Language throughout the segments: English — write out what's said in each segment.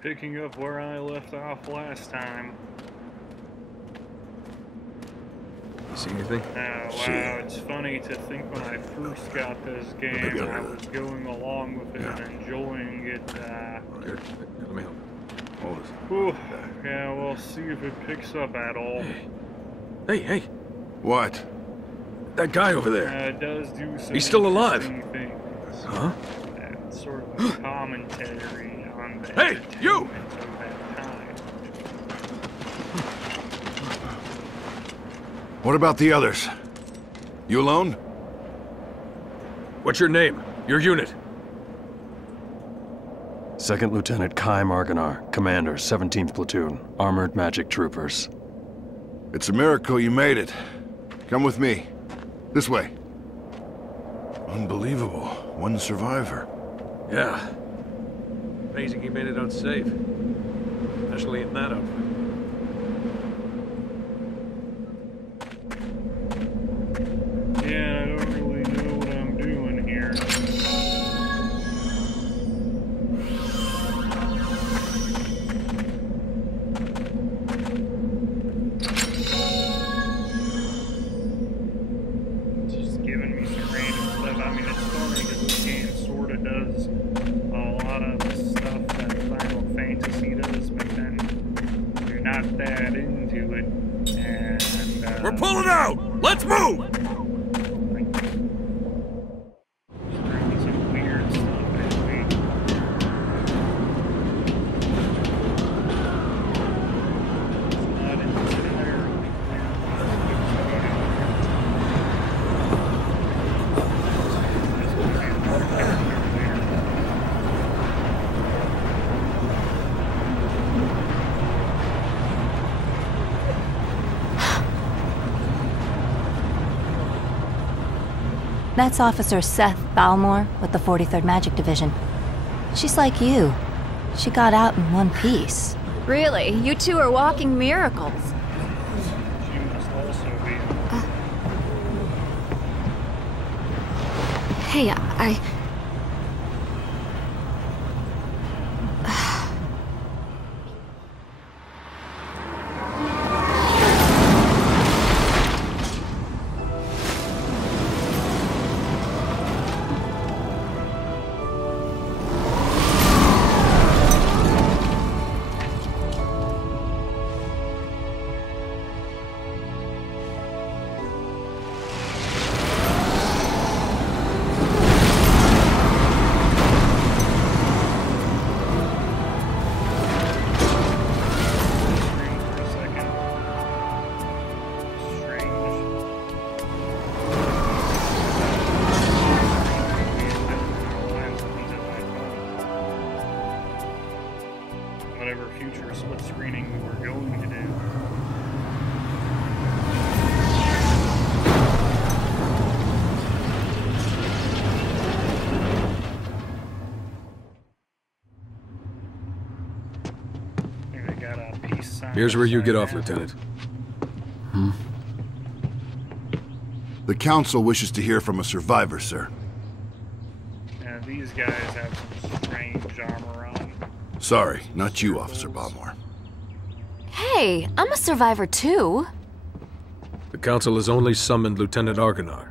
Picking up where I left off last time. See anything? Oh, wow, it's funny to think when I first got this game, I was going along with it and enjoying it. Here, let me help. Hold this. Whew. Yeah, we'll see if it picks up at all. Hey! What? That guy over there. It does do some He's still alive. things. Huh? That's sort of a commentary on the Hey, you! entertainment of that time. What about the others? You alone? What's your name? Your unit? Second Lieutenant Kai Marganar, Commander, 17th Platoon, Armored Magic Troopers. It's a miracle you made it. Come with me. This way. Unbelievable. One survivor. Yeah. Amazing he made it out safe. Especially in that outfit. Yeah, I don't really know what I'm doing here. Just giving me some random stuff. I mean, it's funny because this game sort of does a lot of the stuff that Final Fantasy does, but then you're not that into it. And We're pulling out! Let's move! some weird stuff at me. It's not entirely That's Officer Seth Balmore with the 43rd Magic Division. She's like you. She got out in one piece. Really? You two are walking miracles. She must also be. Hey, I... Whatever future split screening we were going to do. Here they got a peace sign. Here's where you get off, there. Lieutenant. The Council wishes to hear from a survivor, sir. Yeah, these guys have some strange armor on. Sorry, not you, Officer Balmore. Hey, I'm a survivor too. The Council has only summoned Lieutenant Arganar.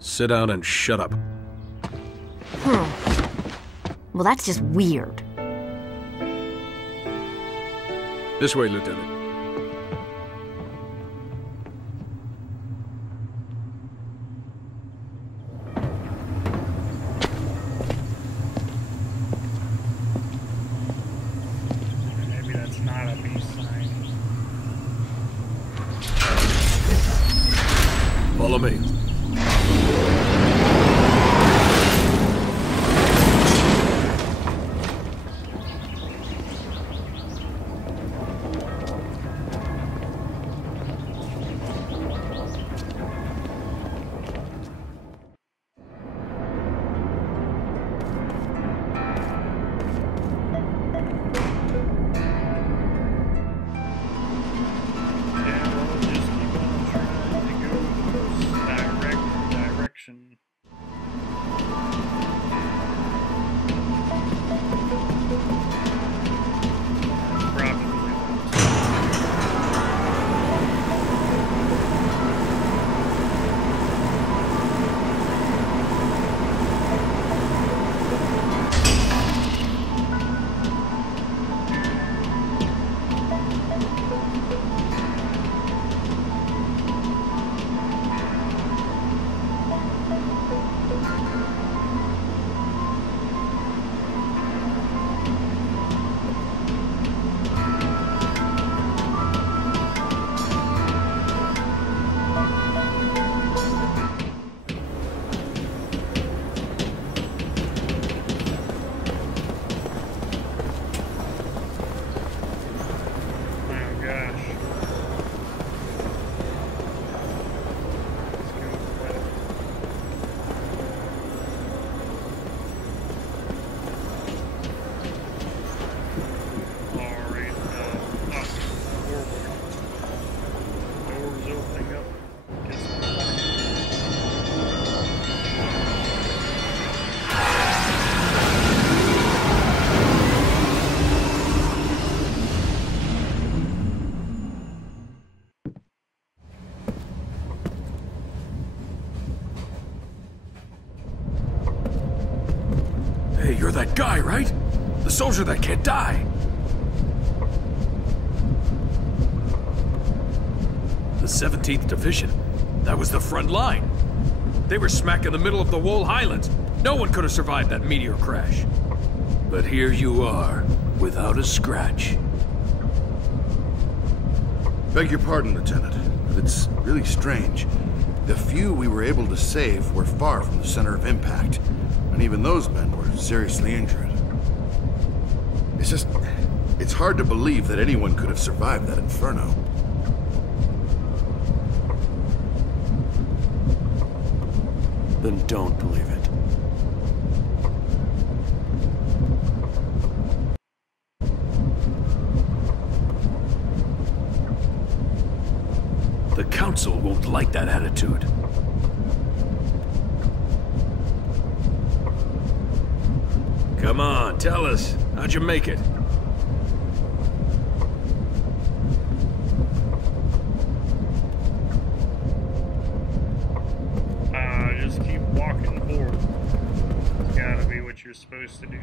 Sit down and shut up. Well, that's just weird. This way, Lieutenant. Maybe that's not a peace sign. Follow me. Hey, you're that guy, right? The soldier that can't die. The 17th Division. That was the front line. They were smack in the middle of the Wall Highlands. No one could have survived that meteor crash. But here you are, without a scratch. Beg your pardon, Lieutenant, but it's really strange. The few we were able to save were far from the center of impact, and even those men were seriously injured. It's hard to believe that anyone could have survived that inferno. Then don't believe it. The Council won't like that attitude. Come on, tell us. How'd you make it? Just keep walking forward. It's gotta be what you're supposed to do.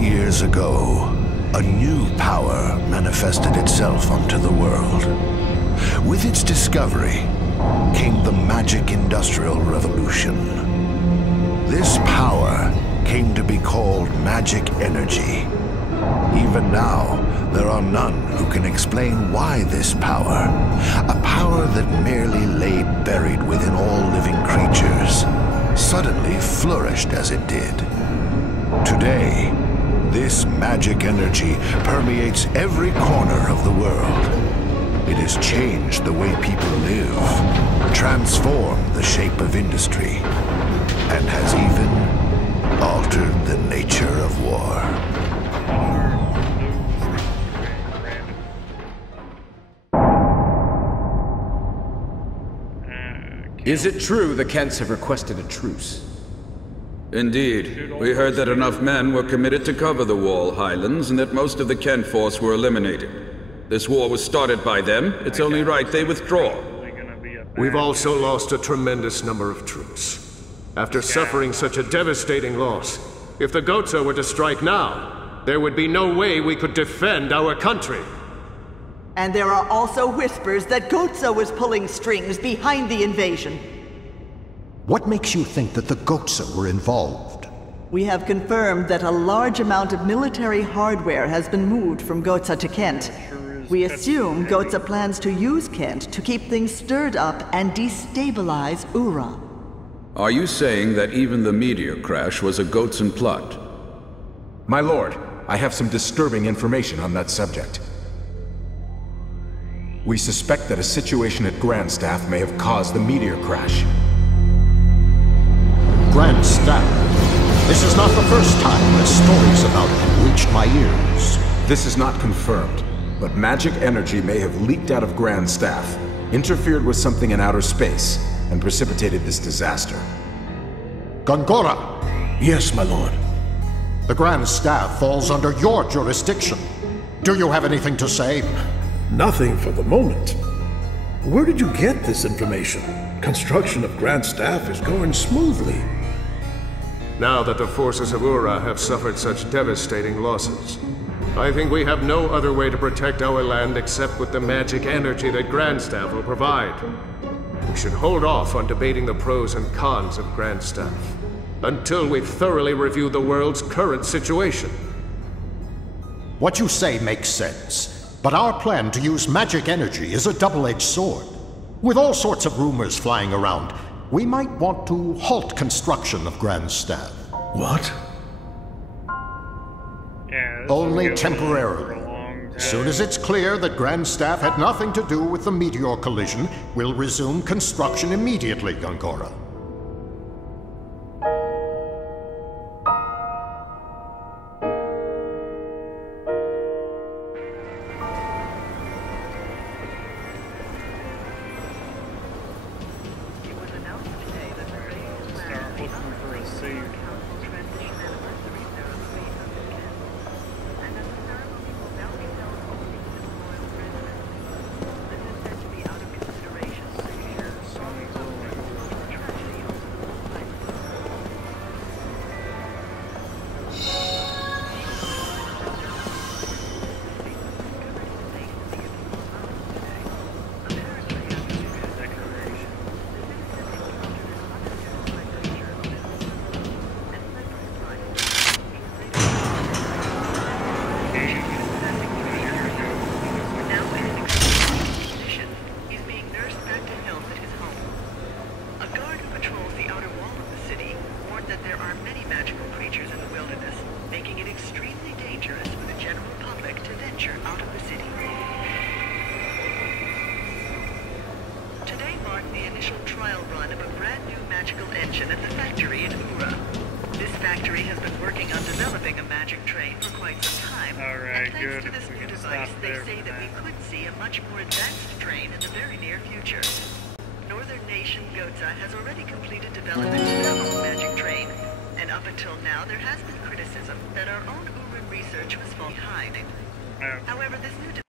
Years ago, a new power manifested itself onto the world. With its discovery came the magic industrial revolution. This power came to be called magic energy. Even now, there are none who can explain why this power, a power that merely lay buried within all living creatures, suddenly flourished as it did. Today, this magic energy permeates every corner of the world. It has changed the way people live, transformed the shape of industry, and has even altered the nature of war. Is it true the Kents have requested a truce? Indeed. We heard that enough men were committed to cover the Wall Highlands and that most of the Kent force were eliminated. This war was started by them. It's only right they withdraw. We've also lost a tremendous number of troops. After suffering such a devastating loss, if the Goza were to strike now, there would be no way we could defend our country. And there are also whispers that Goza was pulling strings behind the invasion. What makes you think that the Goza were involved? We have confirmed that a large amount of military hardware has been moved from Goza to Kent. We assume Goza plans to use Kent to keep things stirred up and destabilize Ura. Are you saying that even the meteor crash was a Gozan plot? My lord, I have some disturbing information on that subject. We suspect that a situation at Grandstaff may have caused the meteor crash. Grandstaff? This is not the first time that stories about it have reached my ears. This is not confirmed, but magic energy may have leaked out of Grandstaff, interfered with something in outer space, and precipitated this disaster. Gongora! Yes, my lord. The Grand Staff falls under your jurisdiction. Do you have anything to say? Nothing for the moment. Where did you get this information? Construction of Grand Staff is going smoothly. Now that the forces of Ura have suffered such devastating losses, I think we have no other way to protect our land except with the magic energy that Grandstaff will provide. We should hold off on debating the pros and cons of Grandstaff until we've thoroughly reviewed the world's current situation. What you say makes sense, but our plan to use magic energy is a double-edged sword. With all sorts of rumors flying around, we might want to halt construction of Grand Staff. What? Yeah, Only temporarily. As soon as it's clear that Grand Staff had nothing to do with the meteor collision, we'll resume construction immediately, Gongora. Start looking for a seed. Has already completed development of their own magic train, and up until now there has been criticism that our own Uran research was falling behind. However, this new